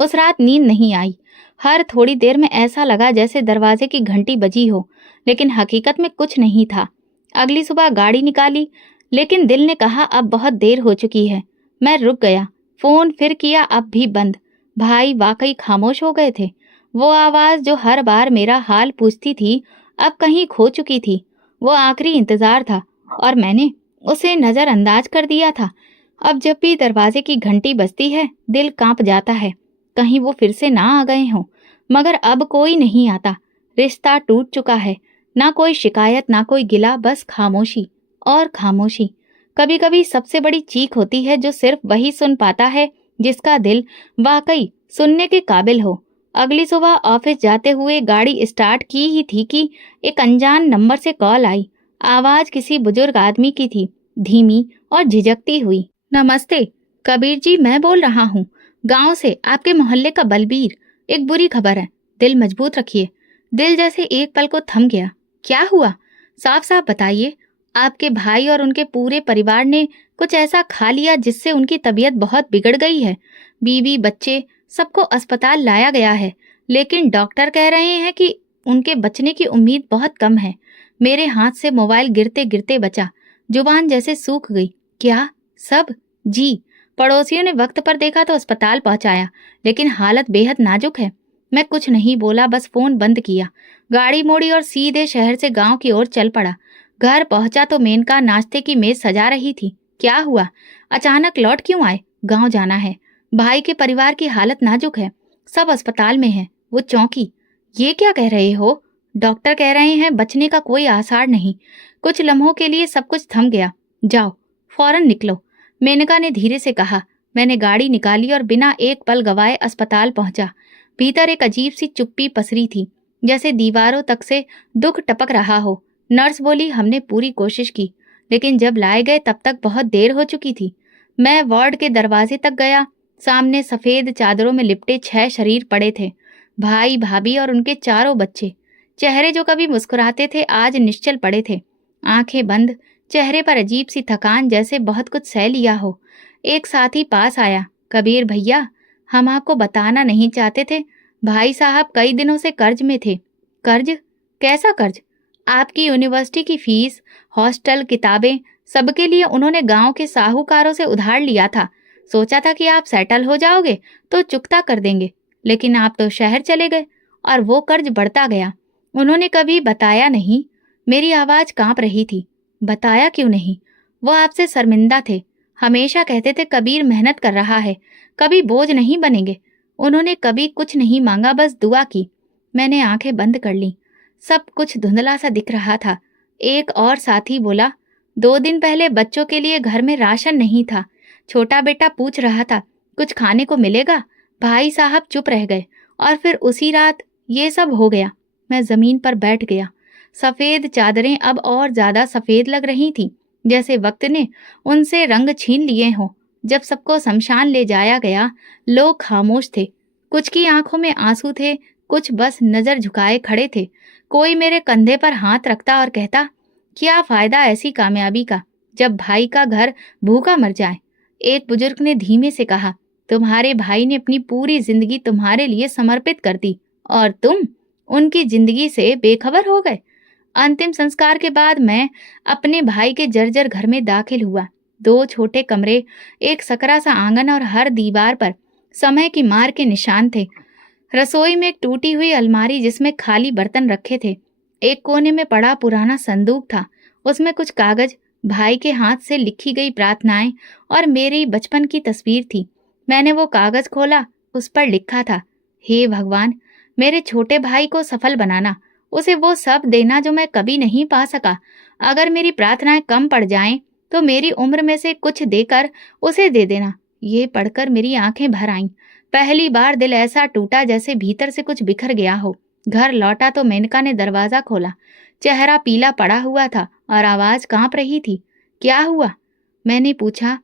उस रात नींद नहीं आई। हर थोड़ी देर में ऐसा लगा जैसे दरवाजे की घंटी बजी हो, लेकिन हकीकत में कुछ नहीं था। अगली सुबह गाड़ी निकाली, लेकिन दिल ने कहा अब बहुत देर हो चुकी है। मैं रुक गया। फोन फिर किया, अब भी बंद। भाई वाकई खामोश हो गए थे। वो आवाज जो हर बार मेरा हाल पूछती थी, अब कहीं खो चुकी थी। वो आखिरी इंतजार था और मैंने उसे नजरअंदाज कर दिया था। अब जब भी दरवाजे की घंटी बजती है, दिल कांप जाता है, कहीं वो फिर से ना आ गए हों। मगर अब कोई नहीं आता। रिश्ता टूट चुका है। ना कोई शिकायत, ना कोई गिला, बस खामोशी और खामोशी। कभी कभी सबसे बड़ी चीख होती है जो सिर्फ वही सुन पाता है जिसका दिल वाकई सुनने के काबिल हो। अगली सुबह ऑफिस जाते हुए गाड़ी स्टार्ट की ही थी कि एक अनजान नंबर से कॉल आई। आवाज किसी बुजुर्ग आदमी की थी, धीमी और झिझकती हुई। नमस्ते कबीर जी, मैं बोल रहा हूँ गांव से, आपके मोहल्ले का बलबीर। एक बुरी खबर है, दिल मजबूत रखिए। दिल जैसे एक पल को थम गया। क्या हुआ? साफ साफ बताइए। आपके भाई और उनके पूरे परिवार ने कुछ ऐसा खा लिया जिससे उनकी तबीयत बहुत बिगड़ गई है। बीवी, बच्चे, सबको अस्पताल लाया गया है, लेकिन डॉक्टर कह रहे हैं कि उनके बचने की उम्मीद बहुत कम है। मेरे हाथ से मोबाइल गिरते गिरते बचा, जुबान जैसे सूख गई। क्या सब? जी। पड़ोसियों ने वक्त पर देखा तो अस्पताल पहुंचाया, लेकिन हालत बेहद नाजुक है। मैं कुछ नहीं बोला, बस फोन बंद किया, गाड़ी मोड़ी और सीधे शहर से गांव की ओर चल पड़ा। घर पहुंचा तो मेनका नाश्ते की मेज सजा रही थी। क्या हुआ? अचानक लौट क्यों आए? गांव जाना है। भाई के परिवार की हालत नाजुक है, सब अस्पताल में है। वो चौंकी। ये क्या कह रहे हो? डॉक्टर कह रहे हैं बचने का कोई आसार नहीं। कुछ लम्हों के लिए सब कुछ थम गया। जाओ, फौरन निकलो, मेनका ने धीरे से कहा। मैंने गाड़ी निकाली और बिना एक पल गवाए अस्पताल पहुंचा। भीतर एक अजीब सी चुप्पी पसरी थी, जैसे दीवारों तक से दुख टपक रहा हो। नर्स बोली, हमने पूरी कोशिश की, लेकिन जब लाए गए तब तक बहुत देर हो चुकी थी। मैं वार्ड के दरवाजे तक गया। सामने सफेद चादरों में लिपटे 6 शरीर पड़े थे। भाई, भाभी और उनके चारों बच्चे। चेहरे जो कभी मुस्कुराते थे आज निश्चल पड़े थे, आंखें बंद, चेहरे पर अजीब सी थकान, जैसे बहुत कुछ सह लिया हो। एक साथी पास आया। कबीर भैया, हम आपको बताना नहीं चाहते थे, भाई साहब कई दिनों से कर्ज में थे। कर्ज? कैसा कर्ज? आपकी यूनिवर्सिटी की फीस, हॉस्टल, किताबें, सबके लिए उन्होंने गांव के साहूकारों से उधार लिया था। सोचा था कि आप सेटल हो जाओगे तो चुकता कर देंगे, लेकिन आप तो शहर चले गए और वो कर्ज बढ़ता गया। उन्होंने कभी बताया नहीं। मेरी आवाज कांप रही थी। बताया क्यों नहीं? वो आपसे शर्मिंदा थे। हमेशा कहते थे कबीर मेहनत कर रहा है, कभी बोझ नहीं बनेंगे। उन्होंने कभी कुछ नहीं मांगा, बस दुआ की। मैंने आंखें बंद कर ली। सब कुछ धुंधला सा दिख रहा था। एक और साथी बोला, 2 दिन पहले बच्चों के लिए घर में राशन नहीं था। छोटा बेटा पूछ रहा था, कुछ खाने को मिलेगा? भाई साहब चुप रह गए और फिर उसी रात ये सब हो गया। मैं जमीन पर बैठ गया। सफेद चादरें अब और ज्यादा सफेद लग रही थीं, जैसे वक्त ने उनसे रंग छीन लिए हों। जब सबको शमशान ले जाया गया, लोग खामोश थे। कुछ की आंखों में आंसू थे, कुछ बस नजर झुकाए खड़े थे। कोई मेरे कंधे पर हाथ रखता और कहता, क्या फायदा ऐसी कामयाबी का जब भाई का घर भूखा मर जाए। एक बुजुर्ग ने धीमे से कहा, तुम्हारे भाई ने अपनी पूरी जिंदगी तुम्हारे लिए समर्पित कर दी और तुम उनकी जिंदगी से बेखबर हो गए। अंतिम संस्कार के बाद मैं अपने भाई के जर्जर घर में दाखिल हुआ। 2 छोटे कमरे, एक सकरा सा आंगन और हर दीवार पर समय की मार के निशान थे। रसोई में एक टूटी हुई अलमारी जिसमें खाली बर्तन रखे थे। एक कोने में पड़ा पुराना संदूक था, उसमें कुछ कागज, भाई के हाथ से लिखी गई प्रार्थनाएं और मेरी बचपन की तस्वीर थी। मैंने वो कागज खोला, उस पर लिखा था, हे भगवान, मेरे छोटे भाई को सफल बनाना, उसे वो सब देना जो मैं कभी नहीं पा सका। अगर मेरी प्रार्थनाएं कम पड़ जाएं तो मेरी उम्र में से कुछ देकर उसे दे देना। ये पढ़कर मेरी आंखें भर आईं। पहली बार दिल ऐसा टूटा जैसे भीतर से कुछ बिखर गया हो। घर लौटा तो मेनका ने दरवाजा खोला। चेहरा पीला पड़ा हुआ था और आवाज कांप रही थी। क्या हुआ? मैंने पूछा।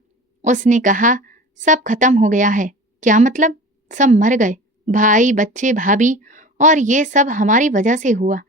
उसने कहा, सब खत्म हो गया है। क्या मतलब? सब मर गए, भाई, बच्चे, भाभी, और ये सब हमारी वजह से हुआ।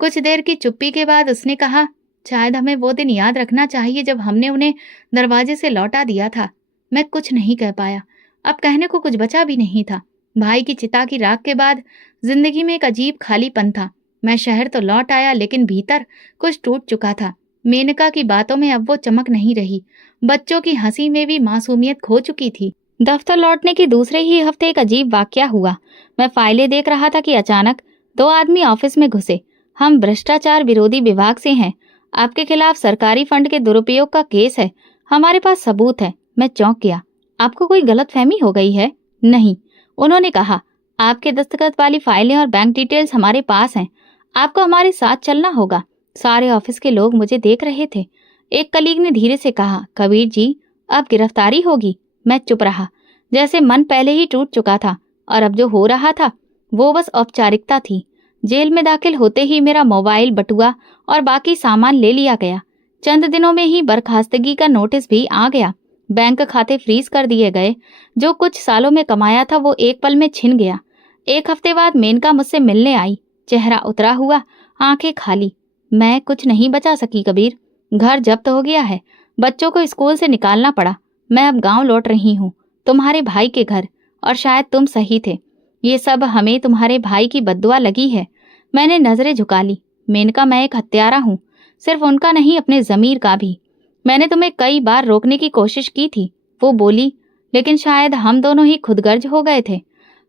कुछ देर की चुप्पी के बाद उसने कहा, शायद हमें वो दिन याद रखना चाहिए जब हमने उन्हें दरवाजे से लौटा दिया था। मैं कुछ नहीं कह पाया। अब कहने को कुछ बचा भी नहीं था। भाई की चिता की राख के बाद जिंदगी में एक अजीब खालीपन था। मैं शहर तो लौट आया, लेकिन भीतर कुछ टूट चुका था। मेनका की बातों में अब वो चमक नहीं रही। बच्चों की हंसी में भी मासूमियत खो चुकी थी। दफ्तर लौटने के दूसरे ही हफ्ते एक अजीब वाकया हुआ। मैं फाइलें देख रहा था कि अचानक 2 आदमी ऑफिस में घुसे। हम भ्रष्टाचार विरोधी विभाग से हैं। आपके खिलाफ सरकारी फंड के दुरुपयोग का केस है। हमारे पास सबूत है। मैं चौंक गया। आपको कोई गलतफहमी हो गई है? नहीं, उन्होंने कहा। आपके दस्तखत वाली फाइलें और बैंक डिटेल्स हमारे पास हैं। आपको हमारे साथ चलना होगा। सारे ऑफिस के लोग मुझे देख रहे थे। एक कलीग ने धीरे से कहा, कबीर जी, अब गिरफ्तारी होगी। मैं चुप रहा, जैसे मन पहले ही टूट चुका था और अब जो हो रहा था वो बस औपचारिकता थी। जेल में दाखिल होते ही मेरा मोबाइल, बटुआ और बाकी सामान ले लिया गया। चंद दिनों में ही बर्खास्तगी का नोटिस भी आ गया। बैंक खाते फ्रीज कर दिए गए। जो कुछ सालों में कमाया था वो एक पल में छिन गया। 1 हफ्ते बाद मेनका मुझसे मिलने आई। चेहरा उतरा हुआ, आंखें खाली। मैं कुछ नहीं बचा सकी कबीर। घर जब्त हो गया है। बच्चों को स्कूल से निकालना पड़ा। मैं अब गांव लौट रही हूँ, तुम्हारे भाई के घर, और शायद तुम सही थे। ये सब हमें तुम्हारे भाई की बद्दुआ लगी है। मैंने नजरें झुका ली। मेनका, मैं एक हत्यारा हूँ, सिर्फ उनका नहीं, अपने जमीर का भी। मैंने तुम्हें कई बार रोकने की कोशिश की थी, वो बोली, लेकिन शायद हम दोनों ही खुदगर्ज हो गए थे।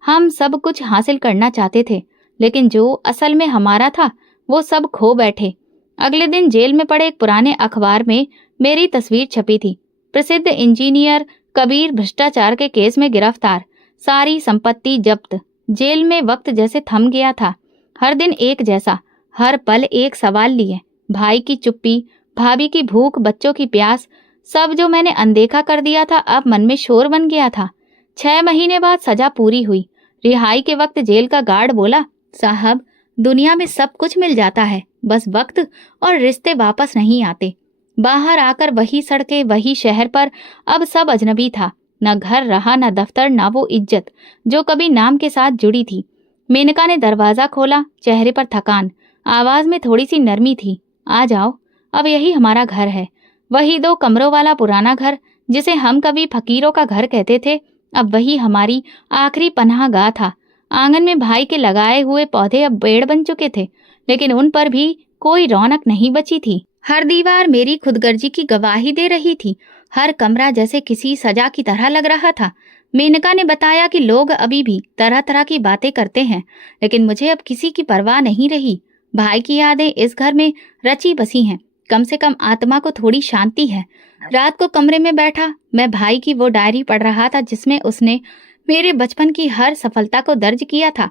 हम सब कुछ हासिल करना चाहते थे, लेकिन जो असल में हमारा था वो सब खो बैठे। अगले दिन जेल में पड़े एक पुराने अखबार में मेरी तस्वीर छपी थी। प्रसिद्ध इंजीनियर कबीर भ्रष्टाचार के केस में गिरफ्तार, सारी संपत्ति जब्त। जेल में वक्त जैसे थम गया था। हर दिन एक जैसा, हर पल एक सवाल लिए। भाई की चुप्पी, भाभी की भूख, बच्चों की प्यास, सब जो मैंने अनदेखा कर दिया था अब मन में शोर बन गया था। 6 महीने बाद सजा पूरी हुई। रिहाई के वक्त जेल का गार्ड बोला, साहब, दुनिया में सब कुछ मिल जाता है, बस वक्त और रिश्ते वापस नहीं आते। बाहर आकर वही सड़कें, वही शहर, पर अब सब अजनबी था। न घर रहा, न दफ्तर, न वो इज्जत जो कभी नाम के साथ जुड़ी थी। मेनका ने दरवाजा खोला, चेहरे पर थकान, आवाज में थोड़ी सी नरमी थी। आ जाओ, अब यही हमारा घर है। वही 2 कमरों वाला पुराना घर जिसे हम कभी फकीरों का घर कहते थे, अब वही हमारी आखिरी पनाहगाह था। आंगन में भाई के लगाए हुए पौधे अब पेड़ बन चुके थे, लेकिन उन पर भी कोई रौनक नहीं बची थी। हर दीवार मेरी खुदगर्जी की गवाही दे रही थी। हर कमरा जैसे किसी सजा की तरह लग रहा था। मेनका ने बताया कि लोग अभी भी तरह तरह की बातें करते हैं, लेकिन मुझे अब किसी की परवाह नहीं रही। भाई की यादें इस घर में रची बसी हैं। कम से कम आत्मा को थोड़ी शांति है। रात को कमरे में बैठा मैं भाई की वो डायरी पढ़ रहा था जिसमें उसने मेरे बचपन की हर सफलता को दर्ज किया था।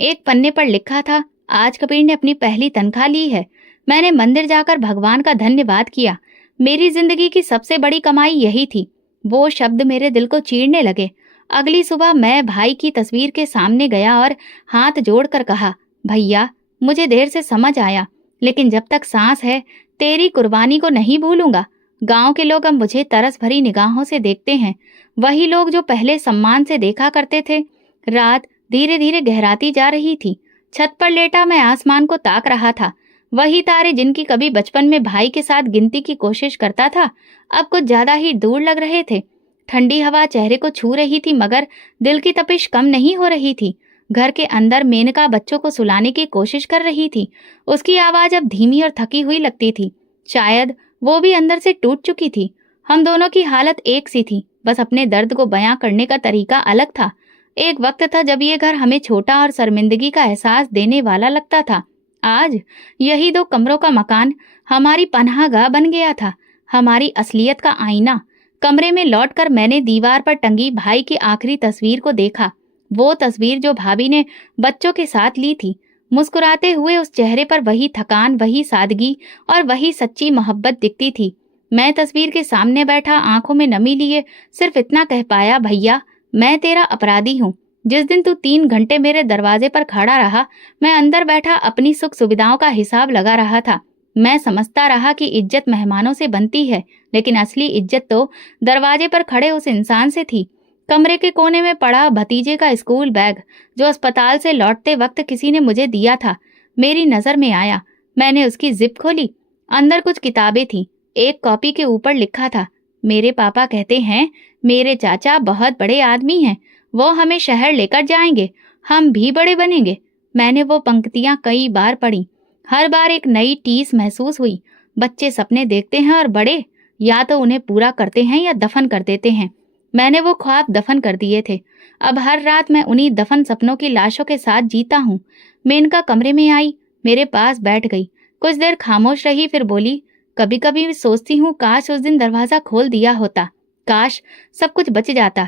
एक पन्ने पर लिखा था, आज कबीर ने अपनी पहली तनख्वाह ली है। मैंने मंदिर जाकर भगवान का धन्यवाद किया। मेरी जिंदगी की सबसे बड़ी कमाई यही थी। वो शब्द मेरे दिल को चीरने लगे। अगली सुबह मैं भाई की तस्वीर के सामने गया और हाथ जोड़कर कहा, भैया, मुझे देर से समझ आया, लेकिन जब तक सांस है तेरी कुर्बानी को नहीं भूलूंगा। गांव के लोग अब मुझे तरस भरी निगाहों से देखते हैं, वही लोग जो पहले सम्मान से देखा करते थे। रात धीरे धीरे गहराती जा रही थी। छत पर लेटा मैं आसमान को ताक रहा था। वही तारे जिनकी कभी बचपन में भाई के साथ गिनती की कोशिश करता था, अब कुछ ज्यादा ही दूर लग रहे थे। ठंडी हवा चेहरे को छू रही थी, मगर दिल की तपिश कम नहीं हो रही थी। घर के अंदर मेनका बच्चों को सुलाने की कोशिश कर रही थी। उसकी आवाज अब धीमी और थकी हुई लगती थी। शायद वो भी अंदर से टूट चुकी थी। हम दोनों की हालत एक सी थी, बस अपने दर्द को बयां करने का तरीका अलग था। एक वक्त था जब ये घर हमें छोटा और शर्मिंदगी का एहसास देने वाला लगता था। आज यही 2 कमरों का मकान हमारी पनाहगाह बन गया था, हमारी असलियत का आईना। कमरे में लौटकर मैंने दीवार पर टंगी भाई की आखिरी तस्वीर को देखा। वो तस्वीर जो भाभी ने बच्चों के साथ ली थी। मुस्कुराते हुए उस चेहरे पर वही थकान, वही सादगी और वही सच्ची मोहब्बत दिखती थी। मैं तस्वीर के सामने बैठा आंखों में नमी लिए सिर्फ इतना कह पाया, भैया, मैं तेरा अपराधी हूँ। जिस दिन तू 3 घंटे मेरे दरवाजे पर खड़ा रहा, मैं अंदर बैठा अपनी सुख सुविधाओं का हिसाब लगा रहा था। मैं समझता रहा कि इज्जत मेहमानों से बनती है, लेकिन असली इज्जत तो दरवाजे पर खड़े उस इंसान से थी। कमरे के कोने में पड़ा भतीजे का स्कूल बैग, जो अस्पताल से लौटते वक्त किसी ने मुझे दिया था, मेरी नजर में आया। मैंने उसकी जिप खोली। अंदर कुछ किताबें थी। एक कॉपी के ऊपर लिखा था, मेरे पापा कहते हैं मेरे चाचा बहुत बड़े आदमी हैं, वो हमें शहर लेकर जाएंगे, हम भी बड़े बनेंगे। मैंने वो पंक्तियां कई बार पढ़ी। हर बार एक नई टीस महसूस हुई। बच्चे सपने देखते हैं और बड़े या तो उन्हें पूरा करते हैं या दफन कर देते हैं। मैंने वो ख्वाब दफन कर दिए थे। अब हर रात मैं उन्हीं दफन सपनों की लाशों के साथ जीता हूँ। मेनका कमरे में आई, मेरे पास बैठ गई। कुछ देर खामोश रही, फिर बोली, कभी कभी सोचती हूँ काश उस दिन दरवाजा खोल दिया होता, काश सब कुछ बच जाता।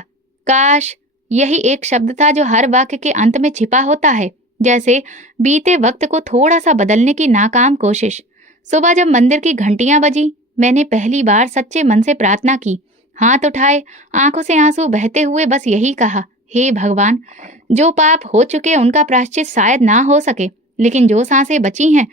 काश, यही एक शब्द था जो हर वाक्य के अंत में छिपा होता है, जैसे बीते वक्त को थोड़ा सा बदलने की नाकाम कोशिश। सुबह जब मंदिर की घंटियां बजी, मैंने पहली बार सच्चे मन से प्रार्थना की। हाथ उठाए, आंखों से आंसू बहते हुए बस यही कहा, हे भगवान, जो पाप हो चुके उनका प्रायश्चित शायद ना हो सके, लेकिन जो सांसें बची हैं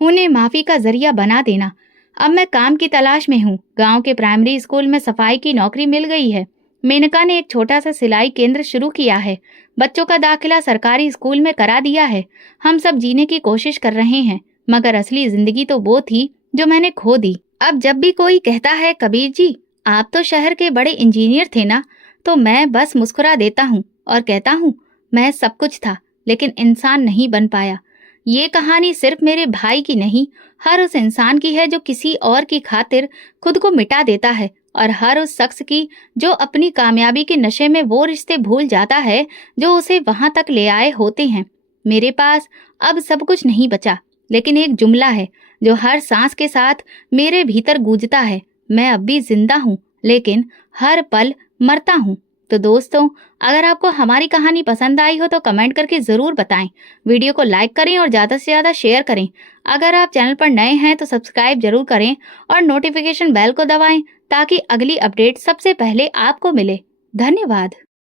उन्हें माफी का जरिया बना देना। अब मैं काम की तलाश में हूँ। गांव के प्राइमरी स्कूल में सफाई की नौकरी मिल गई है। मेनका ने एक छोटा सा सिलाई केंद्र शुरू किया है। बच्चों का दाखिला सरकारी स्कूल में करा दिया है। हम सब जीने की कोशिश कर रहे हैं, मगर असली जिंदगी तो वो थी जो मैंने खो दी। अब जब भी कोई कहता है, कबीर जी, आप तो शहर के बड़े इंजीनियर थे ना, तो मैं बस मुस्कुरा देता हूँ और कहता हूँ, मैं सब कुछ था, लेकिन इंसान नहीं बन पाया। ये कहानी सिर्फ मेरे भाई की नहीं, हर उस इंसान की है जो किसी और की खातिर खुद को मिटा देता है, और हर उस शख्स की जो अपनी कामयाबी के नशे में वो रिश्ते भूल जाता है जो उसे वहां तक ले आए होते हैं। मेरे पास अब सब कुछ नहीं बचा, लेकिन एक जुमला है जो हर सांस के साथ मेरे भीतर गूंजता है, मैं अब भी जिंदा हूँ, लेकिन हर पल मरता हूँ। तो दोस्तों, अगर आपको हमारी कहानी पसंद आई हो तो कमेंट करके ज़रूर बताएं। वीडियो को लाइक करें और ज़्यादा से ज़्यादा शेयर करें। अगर आप चैनल पर नए हैं तो सब्सक्राइब जरूर करें और नोटिफिकेशन बेल को दबाएं, ताकि अगली अपडेट सबसे पहले आपको मिले। धन्यवाद।